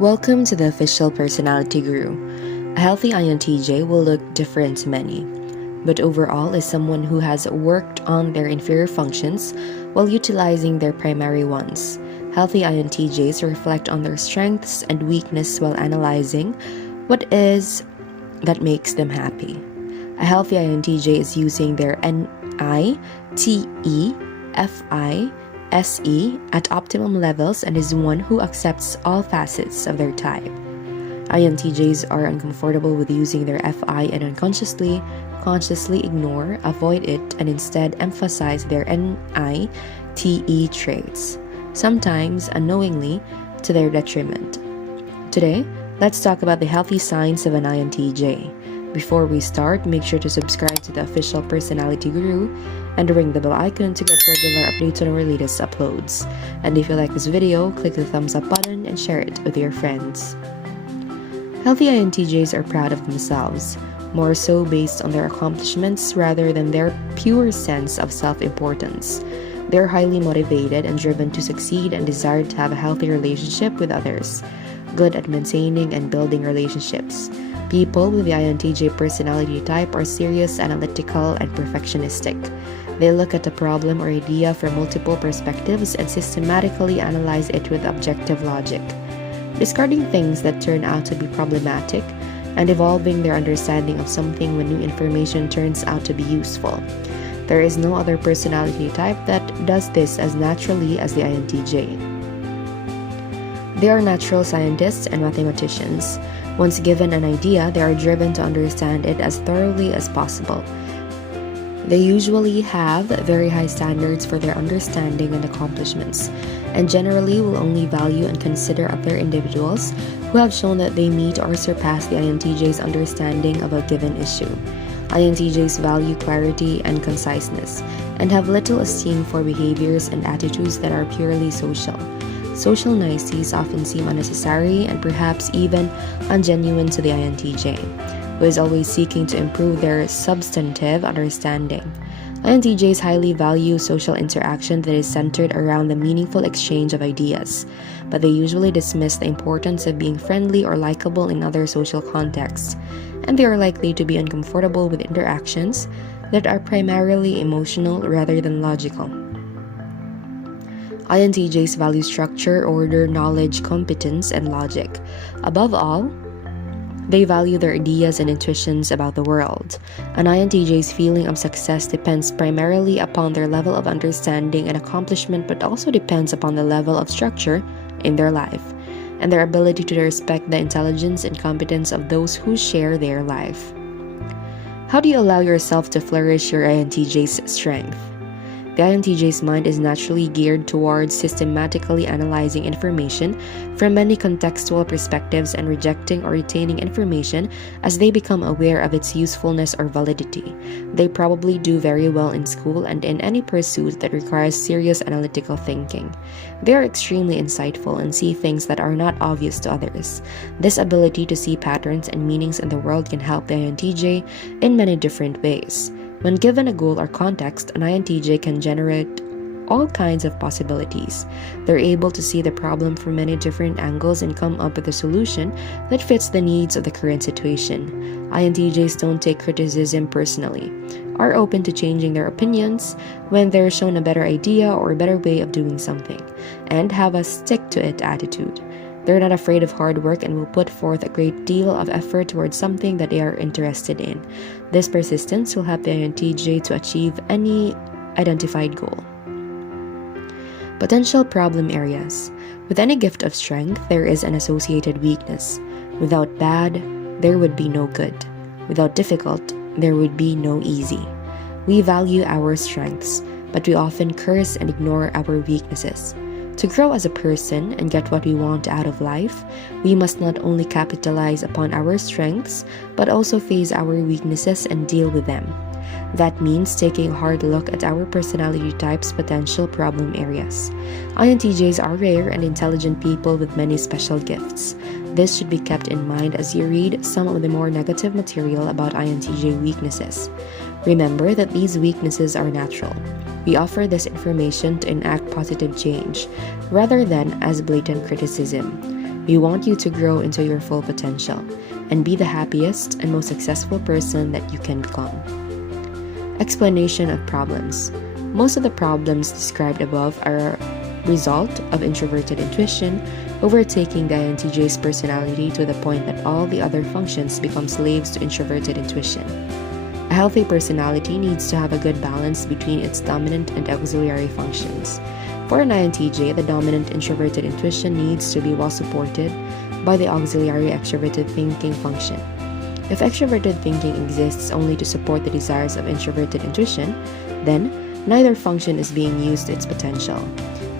Welcome to the Official Personality Guru. A healthy INTJ will look different to many, but overall is someone who has worked on their inferior functions while utilizing their primary ones. Healthy INTJs reflect on their strengths and weaknesses while analyzing what is that makes them happy. A healthy INTJ is using their NITE, FI, SE at optimum levels and is one who accepts all facets of their type. INTJs are uncomfortable with using their FI and consciously ignore, avoid it, and instead emphasize their NITE traits, sometimes unknowingly to their detriment. Today, let's talk about the healthy signs of an INTJ. Before we start, make sure to subscribe to the Official Personality Guru and ring the bell icon to get regular updates on our latest uploads. And if you like this video, click the thumbs up button and share it with your friends. Healthy INTJs are proud of themselves, more so based on their accomplishments rather than their pure sense of self-importance. They're highly motivated and driven to succeed and desire to have a healthy relationship with others, good at maintaining and building relationships. People with the INTJ personality type are serious, analytical, and perfectionistic. They look at a problem or idea from multiple perspectives and systematically analyze it with objective logic, discarding things that turn out to be problematic and evolving their understanding of something when new information turns out to be useful. There is no other personality type that does this as naturally as the INTJ. They are natural scientists and mathematicians. Once given an idea, they are driven to understand it as thoroughly as possible. They usually have very high standards for their understanding and accomplishments, and generally will only value and consider other individuals who have shown that they meet or surpass the INTJ's understanding of a given issue. INTJs value clarity and conciseness, and have little esteem for behaviors and attitudes that are purely social. Social niceties often seem unnecessary and perhaps even ungenuine to the INTJ, who is always seeking to improve their substantive understanding. INTJs highly value social interaction that is centered around the meaningful exchange of ideas, but they usually dismiss the importance of being friendly or likable in other social contexts, and they are likely to be uncomfortable with interactions that are primarily emotional rather than logical. INTJs value structure, order, knowledge, competence, and logic. Above all, they value their ideas and intuitions about the world. An INTJ's feeling of success depends primarily upon their level of understanding and accomplishment, but also depends upon the level of structure in their life and their ability to respect the intelligence and competence of those who share their life. How do you allow yourself to flourish your INTJ's strength? The INTJ's mind is naturally geared towards systematically analyzing information from many contextual perspectives and rejecting or retaining information as they become aware of its usefulness or validity. They probably do very well in school and in any pursuit that requires serious analytical thinking. They are extremely insightful and see things that are not obvious to others. This ability to see patterns and meanings in the world can help the INTJ in many different ways. When given a goal or context, an INTJ can generate all kinds of possibilities. They're able to see the problem from many different angles and come up with a solution that fits the needs of the current situation. INTJs don't take criticism personally, are open to changing their opinions when they're shown a better idea or a better way of doing something, and have a stick-to-it attitude. They're not afraid of hard work and will put forth a great deal of effort towards something that they are interested in. This persistence will help the INTJ to achieve any identified goal. Potential problem areas. With any gift of strength, there is an associated weakness. Without bad, there would be no good. Without difficult, there would be no easy. We value our strengths, but we often curse and ignore our weaknesses. To grow as a person and get what we want out of life, we must not only capitalize upon our strengths, but also face our weaknesses and deal with them. That means taking a hard look at our personality type's potential problem areas. INTJs are rare and intelligent people with many special gifts. This should be kept in mind as you read some of the more negative material about INTJ weaknesses. Remember that these weaknesses are natural. We offer this information to enact positive change, rather than as blatant criticism. We want you to grow into your full potential and be the happiest and most successful person that you can become. Explanation of problems. Most of the problems described above are a result of introverted intuition overtaking the INTJ's personality to the point that all the other functions become slaves to introverted intuition. A healthy personality needs to have a good balance between its dominant and auxiliary functions. For an INTJ, the dominant introverted intuition needs to be well supported by the auxiliary extroverted thinking function. If extroverted thinking exists only to support the desires of introverted intuition, then neither function is being used to its potential.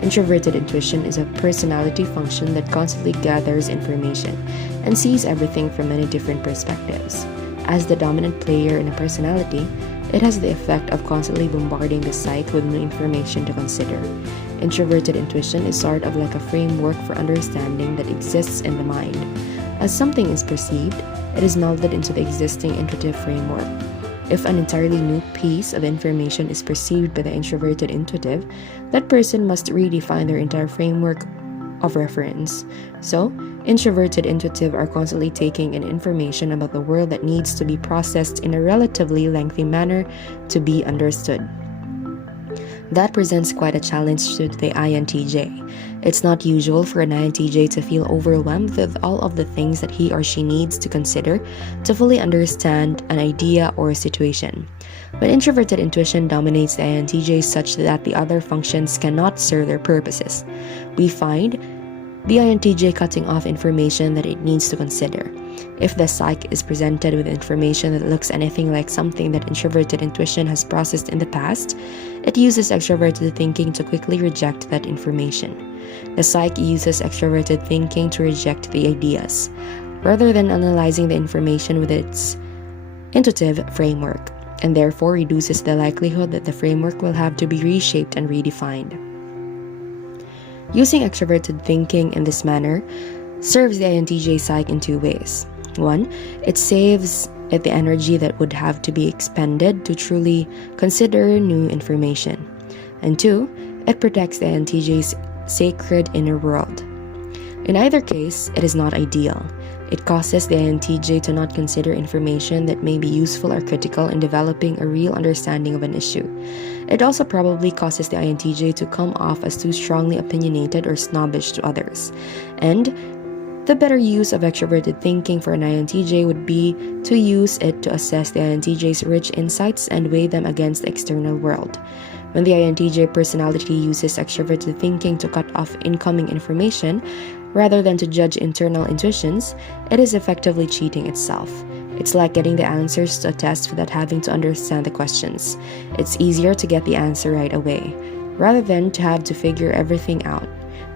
Introverted intuition is a personality function that constantly gathers information and sees everything from many different perspectives. As the dominant player in a personality, it has the effect of constantly bombarding the psyche with new information to consider. Introverted intuition is sort of like a framework for understanding that exists in the mind. As something is perceived, it is melded into the existing intuitive framework. If an entirely new piece of information is perceived by the introverted intuitive, that person must redefine their entire framework of reference. So, introverted intuitive are constantly taking in information about the world that needs to be processed in a relatively lengthy manner to be understood. That presents quite a challenge to the INTJ. It's not usual for an INTJ to feel overwhelmed with all of the things that he or she needs to consider to fully understand an idea or a situation. When introverted intuition dominates the INTJ such that the other functions cannot serve their purposes, we find the INTJ cutting off information that it needs to consider. If the psyche is presented with information that looks anything like something that introverted intuition has processed in the past, it uses extroverted thinking to quickly reject that information. The psyche uses extroverted thinking to reject the ideas, rather than analyzing the information with its intuitive framework, and therefore reduces the likelihood that the framework will have to be reshaped and redefined. Using extroverted thinking in this manner serves the INTJ psyche in two ways. One, it saves it the energy that would have to be expended to truly consider new information. And two, it protects the INTJ's sacred inner world. In either case, it is not ideal. It causes the INTJ to not consider information that may be useful or critical in developing a real understanding of an issue. It also probably causes the INTJ to come off as too strongly opinionated or snobbish to others. And the better use of extroverted thinking for an INTJ would be to use it to assess the INTJ's rich insights and weigh them against the external world. When the INTJ personality uses extroverted thinking to cut off incoming information, rather than to judge internal intuitions, it is effectively cheating itself. It's like getting the answers to a test without having to understand the questions. It's easier to get the answer right away, rather than to have to figure everything out.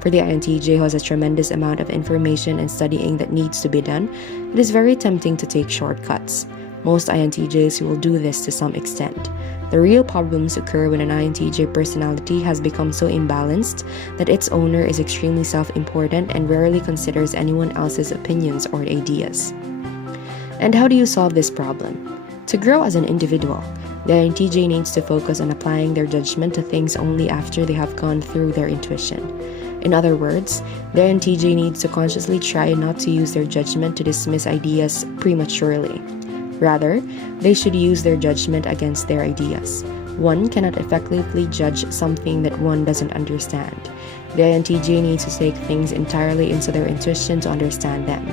For the INTJ who has a tremendous amount of information and studying that needs to be done, it is very tempting to take shortcuts. Most INTJs will do this to some extent. The real problems occur when an INTJ personality has become so imbalanced that its owner is extremely self-important and rarely considers anyone else's opinions or ideas. And how do you solve this problem? To grow as an individual, the INTJ needs to focus on applying their judgment to things only after they have gone through their intuition. In other words, the INTJ needs to consciously try not to use their judgment to dismiss ideas prematurely. Rather, they should use their judgment against their ideas. One cannot effectively judge something that one doesn't understand. The INTJ needs to take things entirely into their intuition to understand them.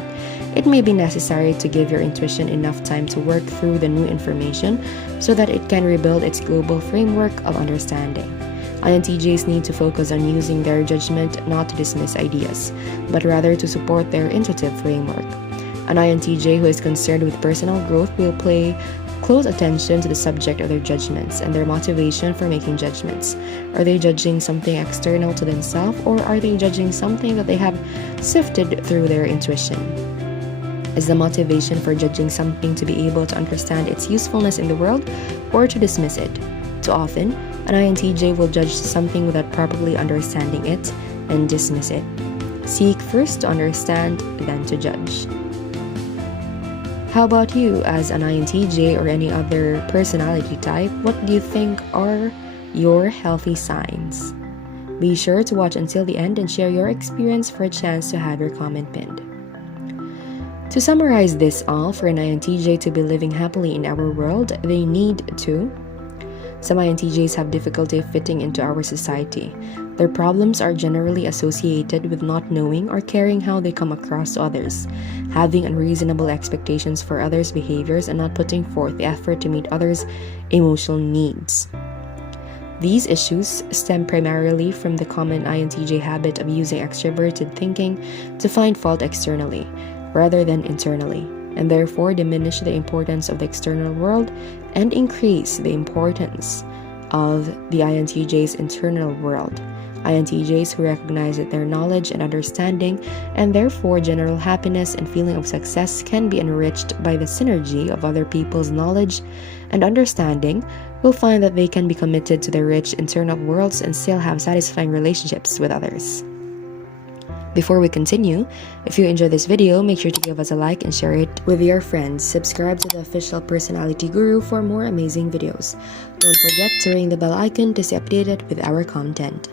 It may be necessary to give your intuition enough time to work through the new information so that it can rebuild its global framework of understanding. INTJs need to focus on using their judgment not to dismiss ideas, but rather to support their intuitive framework. An INTJ who is concerned with personal growth will pay close attention to the subject of their judgments and their motivation for making judgments. Are they judging something external to themselves, or are they judging something that they have sifted through their intuition? Is the motivation for judging something to be able to understand its usefulness in the world, or to dismiss it? Too often, an INTJ will judge something without properly understanding it and dismiss it. Seek first to understand, then to judge. How about you as an INTJ or any other personality type? What do you think are your healthy signs? Be sure to watch until the end and share your experience for a chance to have your comment pinned. To summarize this all, for an INTJ to be living happily in our world, they need to. Some INTJs have difficulty fitting into our society. Their problems are generally associated with not knowing or caring how they come across to others, having unreasonable expectations for others' behaviors, and not putting forth the effort to meet others' emotional needs. These issues stem primarily from the common INTJ habit of using extroverted thinking to find fault externally, rather than internally, and therefore diminish the importance of the external world and increase the importance of the INTJ's internal world. INTJs who recognize that their knowledge and understanding, and therefore general happiness and feeling of success, can be enriched by the synergy of other people's knowledge and understanding, will find that they can be committed to their rich internal worlds and still have satisfying relationships with others. Before we continue, if you enjoyed this video, make sure to give us a like and share it with your friends. Subscribe to the Official Personality Guru for more amazing videos. Don't forget to ring the bell icon to stay updated with our content.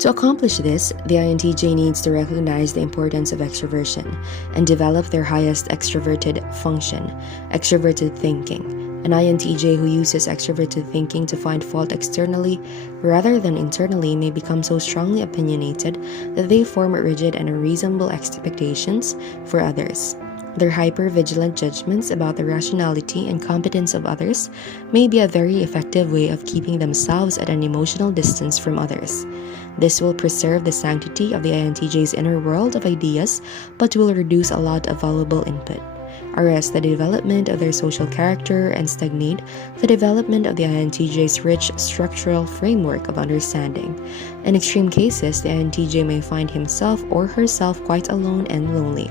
To accomplish this, the INTJ needs to recognize the importance of extroversion and develop their highest extroverted function, extroverted thinking. An INTJ who uses extroverted thinking to find fault externally rather than internally may become so strongly opinionated that they form rigid and unreasonable expectations for others. Their hyper-vigilant judgments about the rationality and competence of others may be a very effective way of keeping themselves at an emotional distance from others. This will preserve the sanctity of the INTJ's inner world of ideas, but will reduce a lot of valuable input, arrest the development of their social character, and stagnate the development of the INTJ's rich structural framework of understanding. In extreme cases, the INTJ may find himself or herself quite alone and lonely.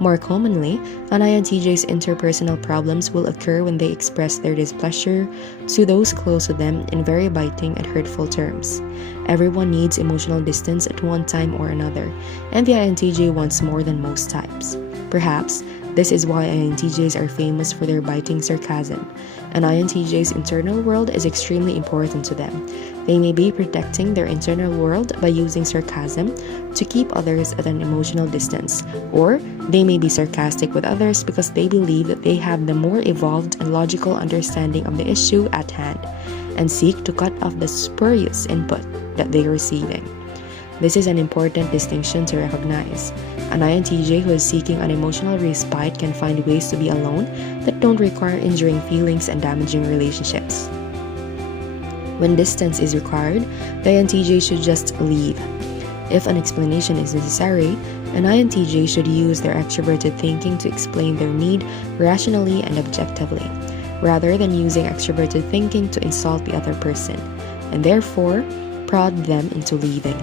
More commonly, an INTJ's interpersonal problems will occur when they express their displeasure to those close to them in very biting and hurtful terms. Everyone needs emotional distance at one time or another, and the INTJ wants more than most types. Perhaps this is why INTJs are famous for their biting sarcasm. An INTJ's internal world is extremely important to them. They may be protecting their internal world by using sarcasm to keep others at an emotional distance, or they may be sarcastic with others because they believe that they have the more evolved and logical understanding of the issue at hand, and seek to cut off the spurious input that they are receiving. This is an important distinction to recognize. An INTJ who is seeking an emotional respite can find ways to be alone that don't require injuring feelings and damaging relationships. When distance is required, the INTJ should just leave. If an explanation is necessary, an INTJ should use their extroverted thinking to explain their need rationally and objectively, rather than using extroverted thinking to insult the other person, and therefore prod them into leaving.